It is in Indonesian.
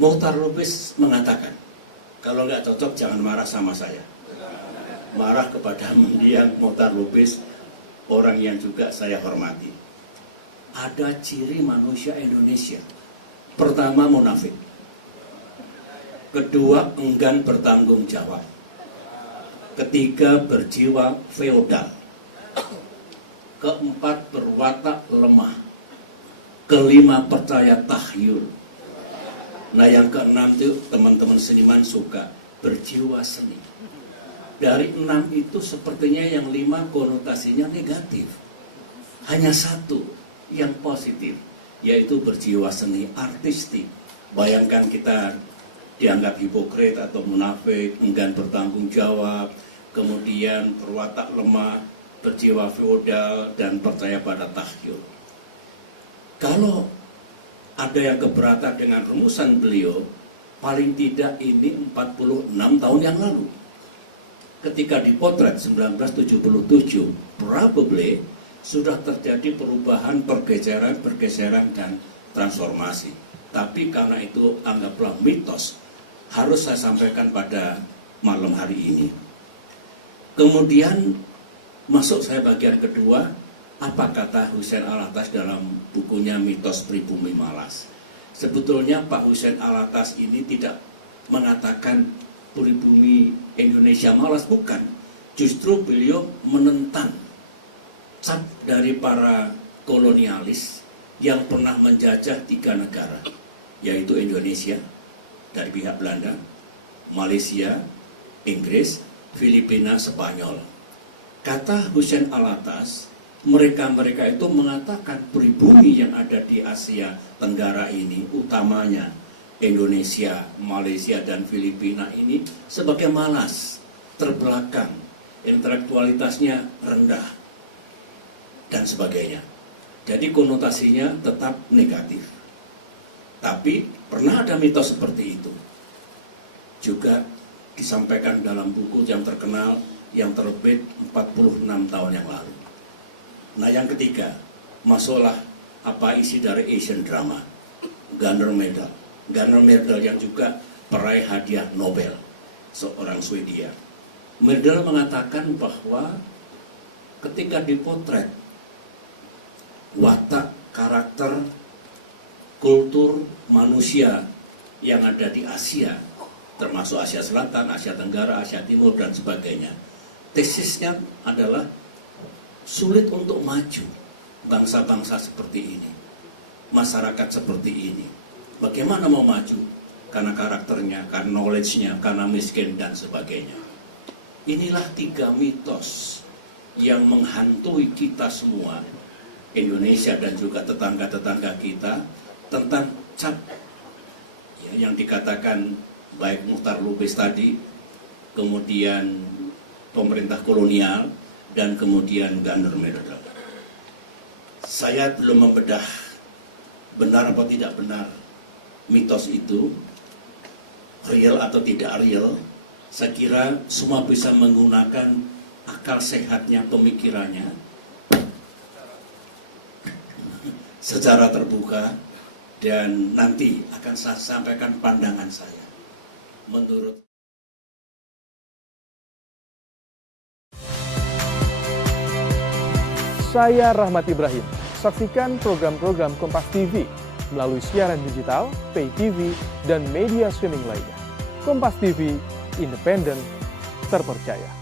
Mokhtar Lubis mengatakan, kalau nggak cocok jangan marah sama saya. Marah kepada mendiang Mokhtar Lubis, orang yang juga saya hormati. Ada ciri manusia Indonesia. Pertama, munafik. Kedua, enggan bertanggung jawab. Ketiga, berjiwa feodal. Keempat, berwatak lemah. Kelima, percaya tahyul. Nah, yang keenam itu teman-teman seniman suka, berjiwa seni. Dari 6 itu sepertinya yang 5 konotasinya negatif. Hanya 1 yang positif, yaitu berjiwa seni artistik. Bayangkan kita dianggap hipokrit atau munafik, enggan bertanggung jawab, kemudian berwatak lemah, berjiwa feodal, dan percaya pada tahyul. Kalau ada yang keberatan dengan rumusan beliau, paling tidak ini 46 tahun yang lalu. Ketika dipotret 1977, probably sudah terjadi perubahan, pergeseran, dan transformasi. Tapi karena itu anggaplah mitos, harus saya sampaikan pada malam hari ini. Kemudian masuk saya bagian kedua, apa kata Husain Alatas dalam bukunya Mitos Pribumi Malas. Sebetulnya Pak Husain Alatas ini tidak mengatakan pribumi Indonesia malas, bukan. Justru beliau menentang cap dari para kolonialis yang pernah menjajah 3 negara, yaitu Indonesia dari pihak Belanda, Malaysia, Inggris, Filipina, Spanyol. Kata Husain Alatas, mereka itu mengatakan pribumi yang ada di Asia Tenggara ini, utamanya Indonesia, Malaysia, dan Filipina ini sebagai malas, terbelakang, intelektualitasnya rendah, dan sebagainya. Jadi konotasinya tetap negatif. Tapi pernah ada mitos seperti itu. Juga disampaikan dalam buku yang terkenal yang terbit 46 tahun yang lalu. Nah, yang ketiga, masuklah apa isi dari Asian drama, Gunnar Myrdal. Gunnar Myrdal yang juga peraih hadiah Nobel, seorang Swedia. Myrdal mengatakan bahwa ketika dipotret watak, karakter, kultur manusia yang ada di Asia, termasuk Asia Selatan, Asia Tenggara, Asia Timur, dan sebagainya, tesisnya adalah sulit untuk maju bangsa-bangsa seperti ini, masyarakat seperti ini. Bagaimana mau maju? Karena karakternya, karena knowledge-nya, karena miskin, dan sebagainya. Inilah 3 mitos yang menghantui kita semua, Indonesia dan juga tetangga-tetangga kita, tentang cap ya, yang dikatakan baik Mokhtar Lubis tadi, kemudian pemerintah kolonial, dan kemudian Gunnar Myrdal. Saya belum membedah benar atau tidak benar mitos itu, real atau tidak real. Saya kira semua bisa menggunakan akal sehatnya, pemikirannya secara terbuka, dan nanti akan saya sampaikan pandangan saya menurut. Saya Rahmat Ibrahim. Saksikan program-program Kompas TV melalui siaran digital, pay TV, dan media streaming lainnya. Kompas TV, independen, terpercaya.